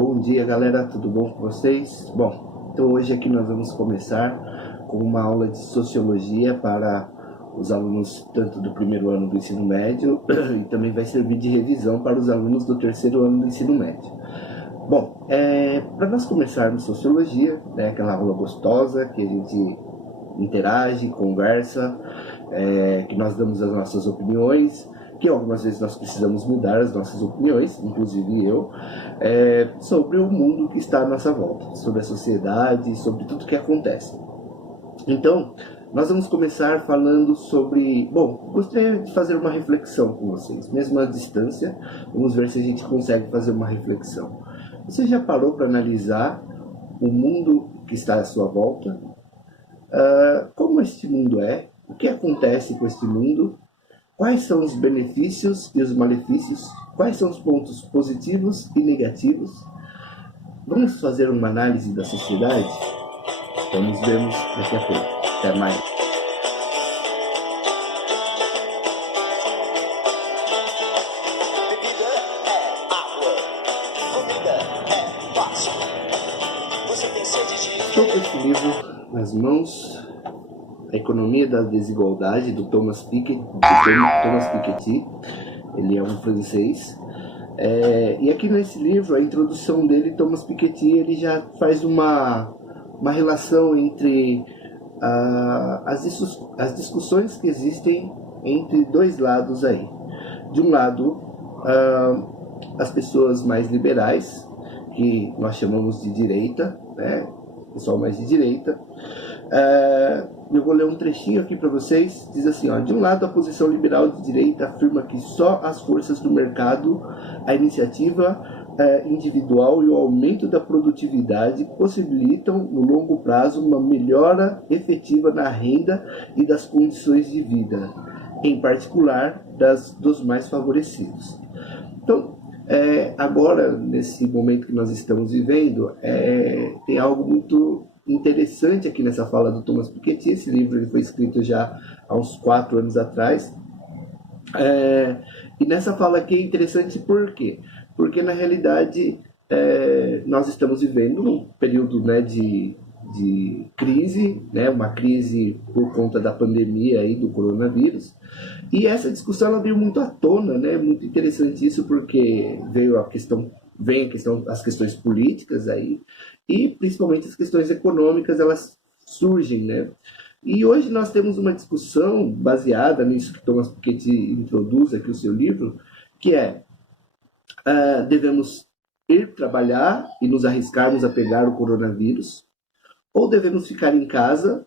Bom dia, galera, tudo bom com vocês? Bom, então hoje aqui nós vamos começar com uma aula de Sociologia para os alunos tanto do primeiro ano do ensino médio e também vai servir de revisão para os alunos do terceiro ano do ensino médio. Bom, para nós começarmos Sociologia, aquela aula gostosa que a gente interage, conversa, que nós damos as nossas opiniões, que algumas vezes nós precisamos mudar as nossas opiniões, inclusive eu, sobre o mundo que está à nossa volta, sobre a sociedade, sobre tudo que acontece. Então, nós vamos começar falando sobre... Bom, gostaria de fazer uma reflexão com vocês, mesmo à distância, vamos ver se a gente consegue fazer uma reflexão. Você já parou para analisar o mundo que está à sua volta? Como este mundo é? O que acontece com este mundo? Quais são os benefícios e os malefícios? Quais são os pontos positivos e negativos? Vamos fazer uma análise da sociedade? Então nos vemos daqui a pouco. Até mais. Bebida é água, comida é fácil. Você tem sede de... Estou com esse livro nas mãos, A Economia da Desigualdade, do Thomas Piketty. Ele é um francês. E aqui nesse livro, a introdução dele, Thomas Piketty, ele já faz uma relação entre as discussões que existem entre dois lados aí. De um lado, as pessoas mais liberais, que nós chamamos de direita, né? Pessoal mais de direita. Eu vou ler um trechinho aqui para vocês. Diz assim, ó: de um lado, a posição liberal de direita afirma que só as forças do mercado, a iniciativa individual e o aumento da produtividade possibilitam, no longo prazo, uma melhora efetiva na renda e das condições de vida, em particular dos mais favorecidos. Então, agora, nesse momento que nós estamos vivendo, tem algo muito interessante aqui nessa fala do Thomas Piketty. Esse livro ele foi escrito já há uns 4 anos atrás. E nessa fala aqui é interessante por quê? Porque, na realidade, nós estamos vivendo um período, né, de crise, né, uma crise por conta da pandemia aí, do coronavírus. E essa discussão ela veio muito à tona, né? Muito interessante isso, porque as questões políticas aí, e principalmente as questões econômicas, elas surgem, né? E hoje nós temos uma discussão baseada nisso que Thomas Piketty introduz aqui no seu livro, que devemos ir trabalhar e nos arriscarmos a pegar o coronavírus, ou devemos ficar em casa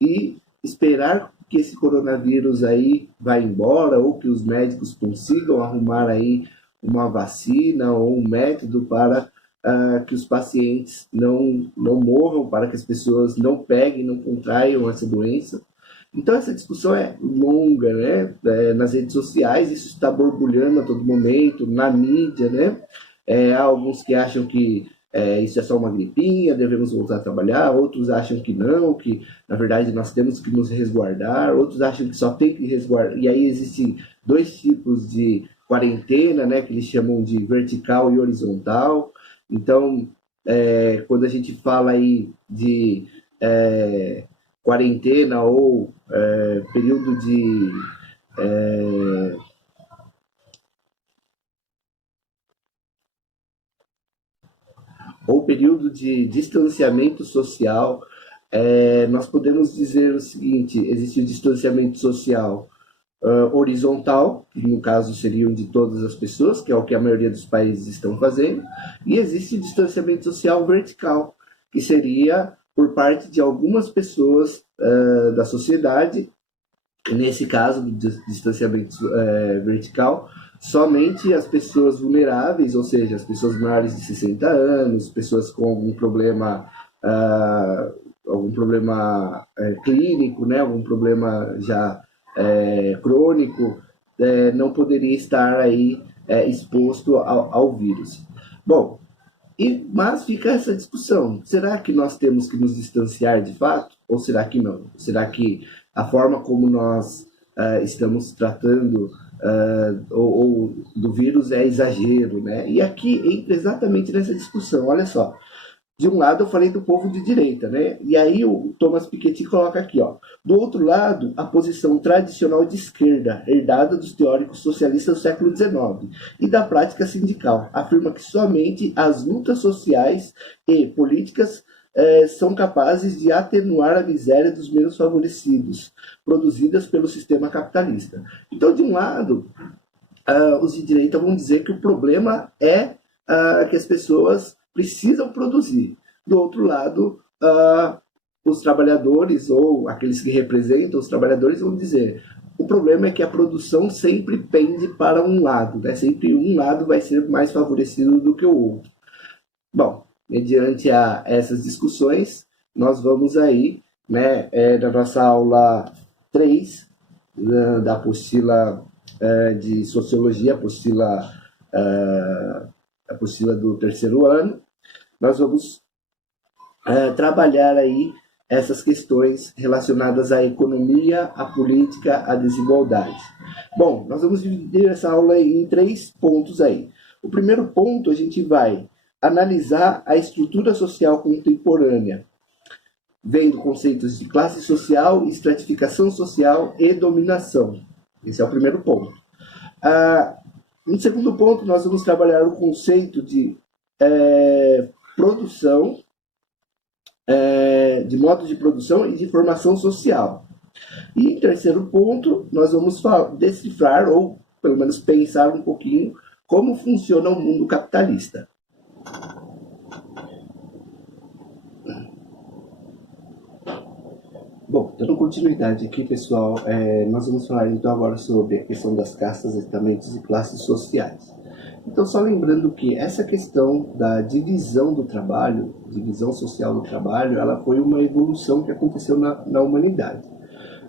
e esperar que esse coronavírus aí vá embora, ou que os médicos consigam arrumar aí uma vacina ou um método para que os pacientes não morram, para que as pessoas não peguem, não contraiam essa doença. Então essa discussão é longa, né? Nas redes sociais isso está borbulhando a todo momento, na mídia, né? Há alguns que acham que isso é só uma gripinha, devemos voltar a trabalhar, outros acham que não, que na verdade nós temos que nos resguardar, outros acham que só tem que resguardar. E aí existem 2 tipos de quarentena, né, que eles chamam de vertical e horizontal. Então, quando a gente fala aí de quarentena ou período de distanciamento social, nós podemos dizer o seguinte: existe o distanciamento social horizontal, que no caso seriam de todas as pessoas, que é o que a maioria dos países estão fazendo, e existe o distanciamento social vertical, que seria por parte de algumas pessoas da sociedade. Nesse caso do distanciamento vertical, somente as pessoas vulneráveis, ou seja, as pessoas maiores de 60 anos, pessoas com algum problema clínico, né, algum problema já crônico, não poderia estar aí exposto ao vírus. Bom, mas fica essa discussão: será que nós temos que nos distanciar de fato? Ou será que não? Será que a forma como nós estamos tratando ou do vírus é exagero, né? E aqui entra exatamente nessa discussão, olha só. De um lado eu falei do povo de direita, né? E aí o Thomas Piketty coloca aqui, ó. Do outro lado, a posição tradicional de esquerda, herdada dos teóricos socialistas do século XIX e da prática sindical, afirma que somente as lutas sociais e políticas são capazes de atenuar a miséria dos menos favorecidos, produzidas pelo sistema capitalista. Então, de um lado, os de direita vão dizer que o problema é que as pessoas precisam produzir. Do outro lado, os trabalhadores ou aqueles que representam os trabalhadores vão dizer o problema é que a produção sempre pende para um lado, né? Sempre um lado vai ser mais favorecido do que o outro. Bom, mediante essas discussões, nós vamos aí, né, na nossa aula 3 da apostila de Sociologia, a apostila do terceiro ano, nós vamos trabalhar aí essas questões relacionadas à economia, à política, à desigualdade. Bom, nós vamos dividir essa aula em 3 pontos aí. O primeiro ponto, a gente vai analisar a estrutura social contemporânea, vendo conceitos de classe social, estratificação social e dominação. Esse é o primeiro ponto. No segundo ponto, nós vamos trabalhar o conceito de produção, de modo de produção e de formação social. E em terceiro ponto, nós vamos decifrar, ou pelo menos pensar um pouquinho, como funciona o mundo capitalista. Bom, dando continuidade aqui, pessoal, nós vamos falar então agora sobre a questão das castas, estamentos e classes sociais. Então, só lembrando que essa questão da divisão do trabalho, divisão social do trabalho, ela foi uma evolução que aconteceu na humanidade.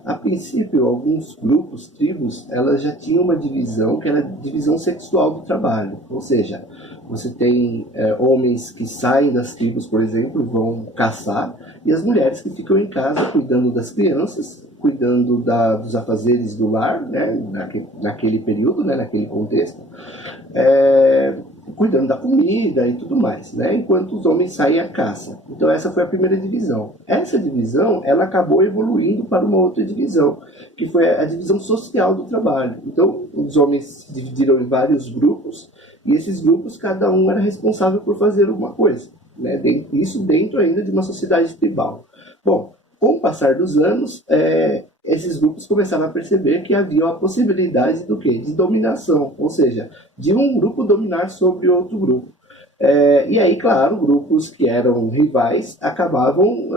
A princípio, alguns grupos, tribos, elas já tinham uma divisão que era a divisão sexual do trabalho. Ou seja, você tem homens que saem das tribos, por exemplo, vão caçar, e as mulheres que ficam em casa cuidando das crianças, cuidando dos afazeres do lar, né, naquele período, né, naquele contexto, cuidando da comida e tudo mais, né, enquanto os homens saem à caça. Então essa foi a primeira divisão. Essa divisão, ela acabou evoluindo para uma outra divisão, que foi a divisão social do trabalho. Então os homens se dividiram em vários grupos, e esses grupos, cada um era responsável por fazer uma coisa, né, isso dentro ainda de uma sociedade tribal. Bom, com o passar dos anos, esses grupos começaram a perceber que havia a possibilidade do quê? De dominação, ou seja, de um grupo dominar sobre outro grupo. E aí, claro, grupos que eram rivais acabavam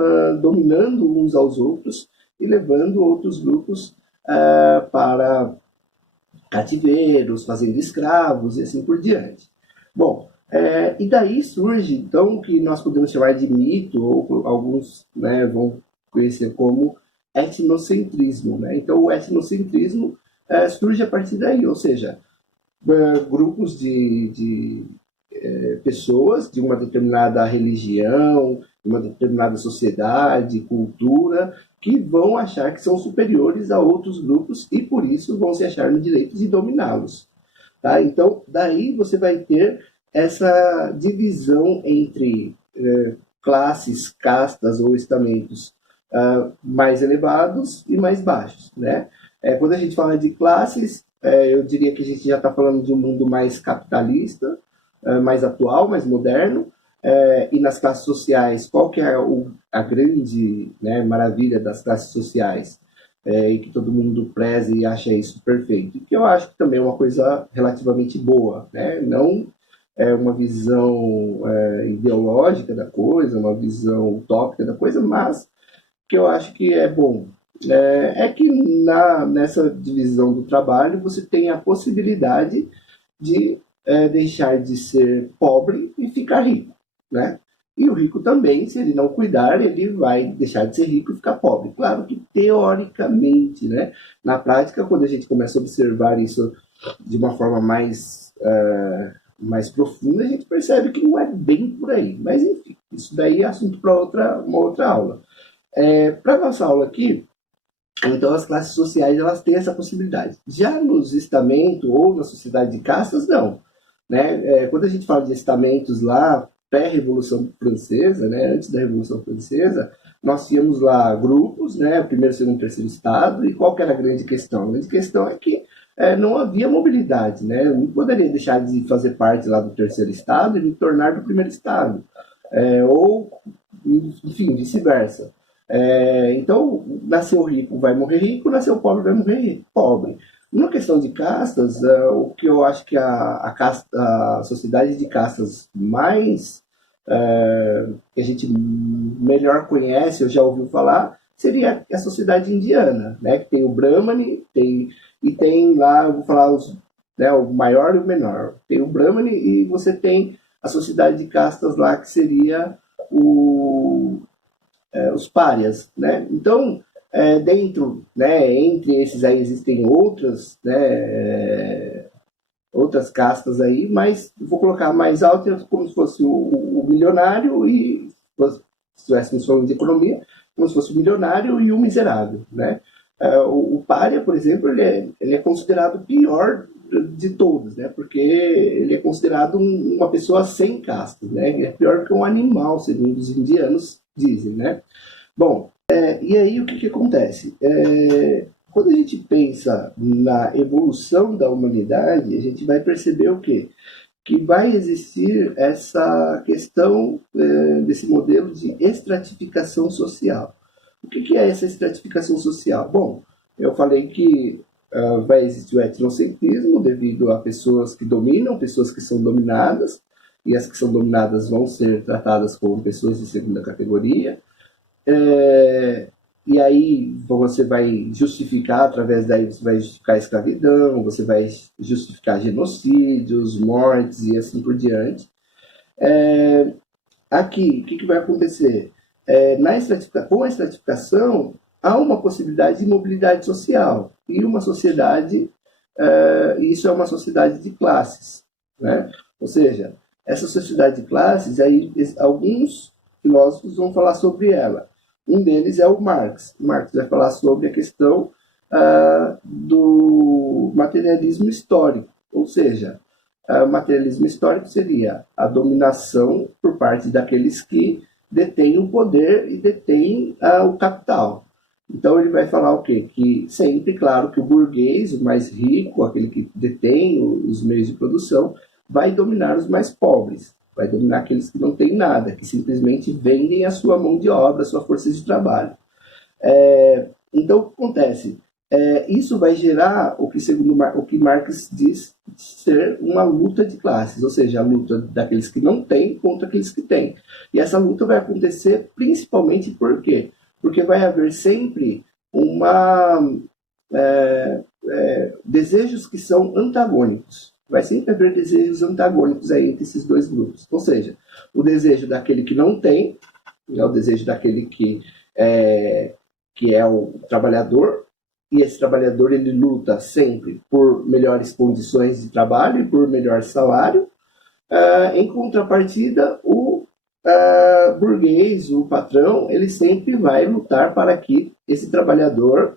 dominando uns aos outros e levando outros grupos para cativeiros, fazendo escravos e assim por diante. Bom, e daí surge, então, o que nós podemos chamar de mito, ou alguns, né, vão conhecer como etnocentrismo, né? Então, o etnocentrismo surge a partir daí, ou seja, grupos de pessoas de uma determinada religião, de uma determinada sociedade, cultura, que vão achar que são superiores a outros grupos e, por isso, vão se achar no direito de dominá-los. Tá? Então, daí você vai ter essa divisão entre classes, castas ou estamentos mais elevados e mais baixos, né? Quando a gente fala de classes, eu diria que a gente já está falando de um mundo mais capitalista, mais atual, mais moderno, e nas classes sociais, qual que é a grande, né, maravilha das classes sociais, e que todo mundo preza e acha isso perfeito, e que eu acho que também é uma coisa relativamente boa, né? Não é uma visão ideológica da coisa, uma visão utópica da coisa, mas que eu acho que é bom. Que nessa divisão do trabalho você tem a possibilidade de deixar de ser pobre e ficar rico, né? E o rico também, se ele não cuidar, ele vai deixar de ser rico e ficar pobre. Claro que teoricamente, né? Na prática, quando a gente começa a observar isso de uma forma mais profunda, a gente percebe que não é bem por aí. Mas enfim, isso daí é assunto para uma outra aula. Para a nossa aula aqui, Então as classes sociais elas têm essa possibilidade. Já nos estamentos ou na sociedade de castas, não. Né? Quando a gente fala de estamentos lá, pré-Revolução Francesa, né, antes da Revolução Francesa, nós tínhamos lá grupos, né, primeiro, segundo, terceiro estado, e qual que era a grande questão? A grande questão é que não havia mobilidade, né? Eu não poderia deixar de fazer parte lá do terceiro estado e me tornar do primeiro estado, ou, enfim, vice-versa. Então, nasceu rico vai morrer rico, nasceu pobre vai morrer pobre. Numa questão de castas, o que eu acho que a sociedade de castas mais que a gente melhor conhece, ou já ouviu falar, seria a sociedade indiana, né? Que tem o Brahmani, e tem lá, eu vou falar né, o maior e o menor. Tem o Brahmani e você tem a sociedade de castas lá, que seria os párias, né? Então, dentro, né, entre esses aí existem outras, né, outras castas aí, mas vou colocar mais alto como se fosse o milionário e, se estivéssemos falando de economia, como se fosse o milionário e o miserável, né? O pária, por exemplo, ele é considerado o pior de todos, né? Porque ele é considerado uma pessoa sem castas, né? Ele é pior que um animal, segundo os indianos dizem, né? Bom, e aí o que acontece? Quando a gente pensa na evolução da humanidade, a gente vai perceber o quê? Que vai existir essa questão desse modelo de estratificação social. O que é essa estratificação social? Bom, eu falei que vai existir o heterocentrismo devido a pessoas que dominam, pessoas que são dominadas, e as que são dominadas vão ser tratadas como pessoas de segunda categoria. E aí você vai justificar, através daí você vai justificar a escravidão, você vai justificar genocídios, mortes e assim por diante. Aqui, o que vai acontecer? Com a estratificação, há uma possibilidade de mobilidade social. E uma sociedade, isso é uma sociedade de classes, né? Ou seja, essa sociedade de classes, aí alguns filósofos vão falar sobre ela. Um deles é o Marx. Marx vai falar sobre a questão do materialismo histórico. Ou seja, o materialismo histórico seria a dominação por parte daqueles que detêm o poder e detêm o capital. Então ele vai falar o quê? Que sempre, claro, que o burguês, o mais rico, aquele que detém os meios de produção, vai dominar os mais pobres. Vai dominar aqueles que não têm nada, que simplesmente vendem a sua mão de obra, a sua força de trabalho. Então, o que acontece? Isso vai gerar o que, segundo o que Marx diz, ser uma luta de classes, ou seja, a luta daqueles que não têm contra aqueles que têm. E essa luta vai acontecer principalmente por quê? Porque vai haver sempre desejos que são antagônicos. Vai sempre haver desejos antagônicos aí entre esses dois grupos. Ou seja, o desejo daquele que não tem, é o desejo daquele que é o trabalhador, e esse trabalhador ele luta sempre por melhores condições de trabalho e por melhor salário. Em contrapartida, o burguês, o patrão, ele sempre vai lutar para que esse trabalhador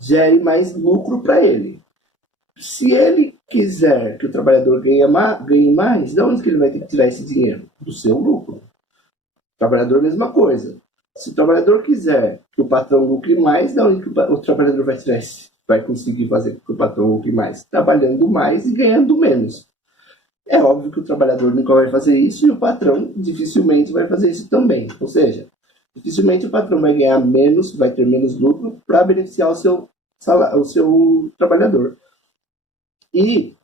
gere mais lucro para ele. Se ele quiser que o trabalhador ganhe mais, de onde que ele vai ter que tirar esse dinheiro? Do seu lucro. O trabalhador, mesma coisa. Se o trabalhador quiser que o patrão lucre mais, de onde que o trabalhador vai conseguir fazer com que o patrão lucre mais? Trabalhando mais e ganhando menos. É óbvio que o trabalhador nunca vai fazer isso e o patrão dificilmente vai fazer isso também. Ou seja, dificilmente o patrão vai ganhar menos, vai ter menos lucro para beneficiar o seu trabalhador. E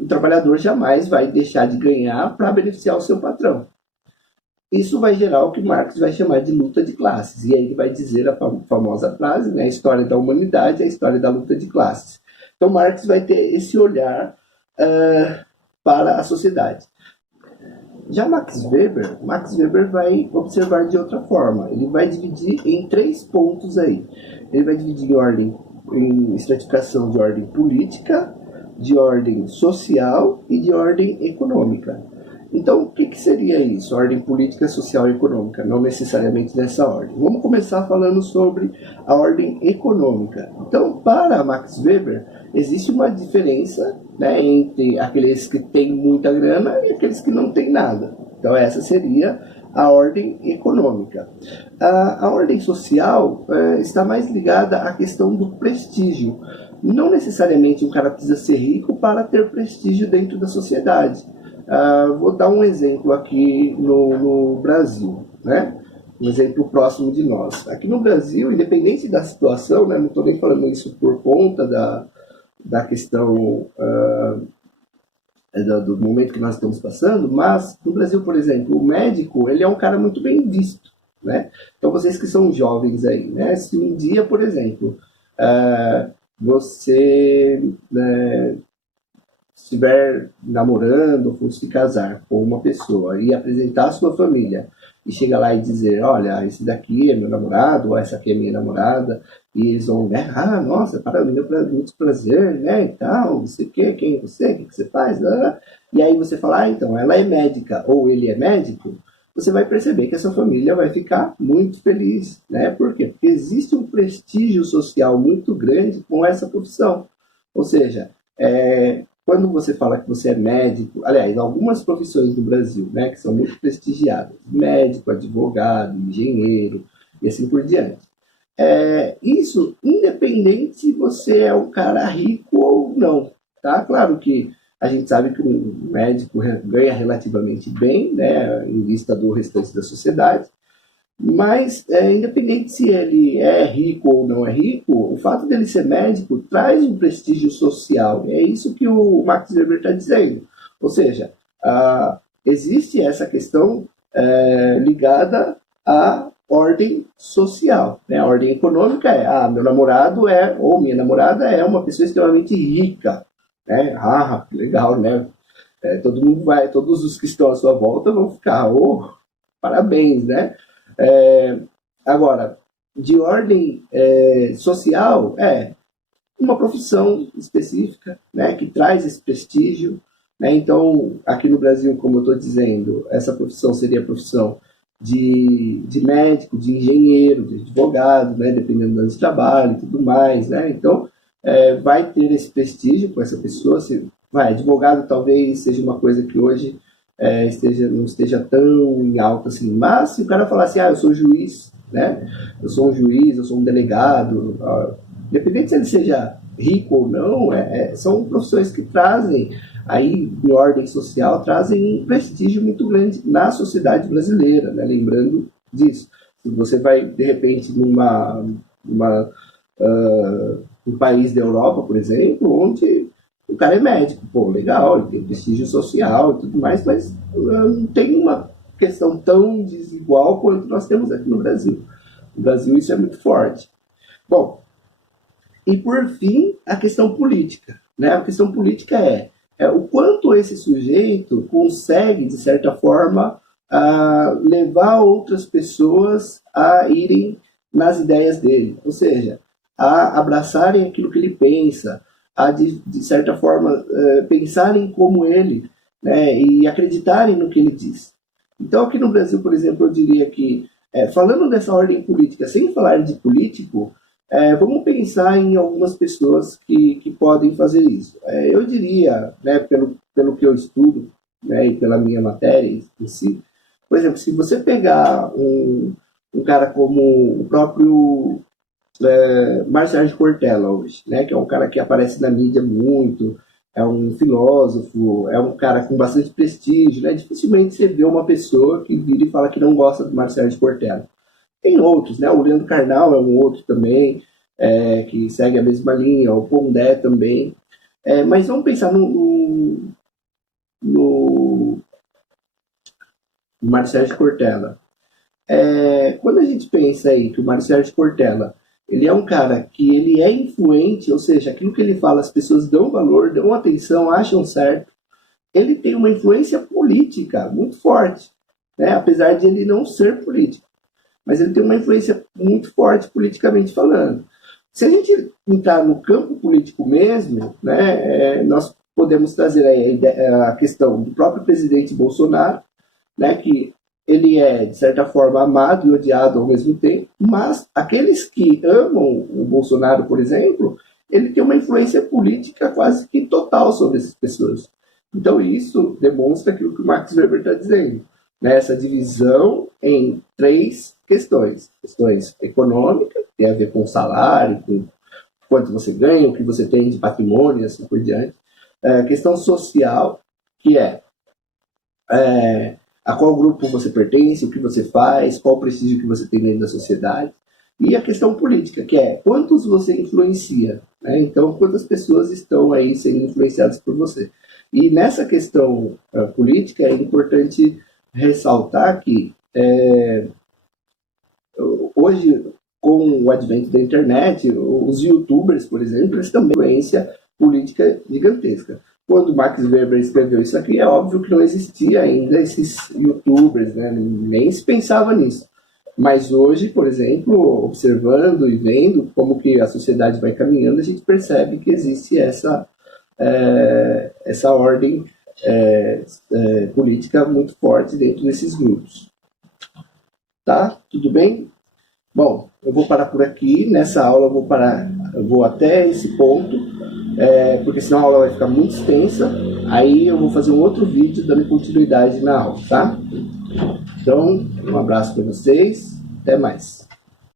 o trabalhador jamais vai deixar de ganhar para beneficiar o seu patrão. Isso vai gerar o que Marx vai chamar de luta de classes. E aí ele vai dizer a famosa frase, né, a história da humanidade é a história da luta de classes. Então Marx vai ter esse olhar para a sociedade. Já Max Weber vai observar de outra forma. Ele vai dividir em 3 pontos aí. Ele vai dividir em estratificação de ordem política, de ordem social e de ordem econômica. Então, o que seria isso? Ordem política, social e econômica, não necessariamente nessa ordem. Vamos começar falando sobre a ordem econômica. Então, para Max Weber, existe uma diferença, né, entre aqueles que têm muita grana e aqueles que não têm nada. Então, essa seria a ordem econômica. A ordem social está mais ligada à questão do prestígio. Não necessariamente um cara precisa ser rico para ter prestígio dentro da sociedade. Vou dar um exemplo aqui no Brasil, né? Um exemplo próximo de nós. Aqui no Brasil, independente da situação, né? Não estou nem falando isso por conta da questão do momento que nós estamos passando, mas no Brasil, por exemplo, o médico, ele é um cara muito bem visto, né? Então, vocês que são jovens aí, né? Se um dia, por exemplo, você estiver namorando ou for se casar com uma pessoa e apresentar a sua família e chega lá e dizer, olha, esse daqui é meu namorado, ou essa aqui é minha namorada, e eles vão, né, nossa, para mim é muito prazer, né, e tal, não sei o que, quem é você, o que você faz, e aí você fala, então, ela é médica ou ele é médico, você vai perceber que essa família vai ficar muito feliz, né, por quê? Porque existe um prestígio social muito grande com essa profissão, ou seja, quando você fala que você é médico, aliás, algumas profissões do Brasil, né, que são muito prestigiadas, médico, advogado, engenheiro e assim por diante. Isso independente se você é um cara rico ou não, tá? Claro que a gente sabe que um médico ganha relativamente bem, né, em vista do restante da sociedade, mas, independente se ele é rico ou não é rico, o fato dele ser médico traz um prestígio social. É isso que o Max Weber está dizendo. Ou seja, existe essa questão ligada à ordem social. Né? A ordem econômica é, meu namorado ou minha namorada é uma pessoa extremamente rica. Né? Que legal, né? Todos os que estão à sua volta vão ficar, parabéns, né? Agora, de ordem social, uma profissão específica, né, que traz esse prestígio. Né? Então, aqui no Brasil, como eu estou dizendo, essa profissão seria a profissão de médico, de engenheiro, de advogado, né, dependendo do ano de trabalho e tudo mais. Né? Então, vai ter esse prestígio com essa pessoa. Advogado talvez seja uma coisa que hoje não esteja tão em alta assim, mas se o cara falar assim, eu sou juiz, né? Eu sou um juiz, eu sou um delegado, independente se ele seja rico ou não, são profissões que trazem, aí em ordem social, trazem um prestígio muito grande na sociedade brasileira, né? Lembrando disso. Se você vai, de repente, num país da Europa, por exemplo, onde o cara é médico, legal, ele tem prestígio social e tudo mais, mas não tem uma questão tão desigual quanto nós temos aqui no Brasil. No Brasil isso é muito forte. Bom, e por fim, a questão política. Né? A questão política é o quanto esse sujeito consegue, de certa forma, levar outras pessoas a irem nas ideias dele, ou seja, a abraçarem aquilo que ele pensa, a, de certa forma, pensarem como ele, né, e acreditarem no que ele diz. Então, aqui no Brasil, por exemplo, eu diria que, falando dessa ordem política, sem falar de político, vamos pensar em algumas pessoas que podem fazer isso. Eu diria, né, pelo que eu estudo, né, e pela minha matéria em si, por exemplo, se você pegar um cara como o próprio Marcial Cortella hoje, né, que é um cara que aparece na mídia muito, é um filósofo, é um cara com bastante prestígio, né? Dificilmente você vê uma pessoa que vira e fala que não gosta do Marcial Cortella. Tem outros, né? O Leandro Carnal é um outro também, que segue a mesma linha, o Pondé também. Mas vamos pensar no Marcial Cortella. Quando a gente pensa aí que o Marcial Cortella ele é um cara que ele é influente, ou seja, aquilo que ele fala as pessoas dão valor, dão atenção, acham certo. Ele tem uma influência política muito forte, né? Apesar de ele não ser político. Mas ele tem uma influência muito forte politicamente falando. Se a gente entrar no campo político mesmo, né, nós podemos trazer aí a questão do próprio presidente Bolsonaro, né, que ele é, de certa forma, amado e odiado ao mesmo tempo, mas aqueles que amam o Bolsonaro, por exemplo, ele tem uma influência política quase que total sobre essas pessoas. Então isso demonstra aquilo que o Max Weber está dizendo, né, essa divisão em 3 questões. Questões econômicas, que tem a ver com o salário, com quanto você ganha, o que você tem de patrimônio e assim por diante. Questão social, que é a qual grupo você pertence, o que você faz, qual o prestígio que você tem dentro da sociedade. E a questão política, que é quantos você influencia, né? Então, quantas pessoas estão aí sendo influenciadas por você. E nessa questão política, é importante ressaltar que hoje, com o advento da internet, os youtubers, por exemplo, eles também têm influência política gigantesca. Quando Max Weber escreveu isso aqui, é óbvio que não existia ainda esses youtubers, né? Nem se pensava nisso. Mas hoje, por exemplo, observando e vendo como que a sociedade vai caminhando, a gente percebe que existe essa ordem política muito forte dentro desses grupos. Tá? Tudo bem? Bom, eu vou parar por aqui. Nessa aula eu vou até esse ponto, porque senão a aula vai ficar muito extensa. Aí eu vou fazer um outro vídeo dando continuidade na aula, tá? Então, um abraço para vocês. Até mais.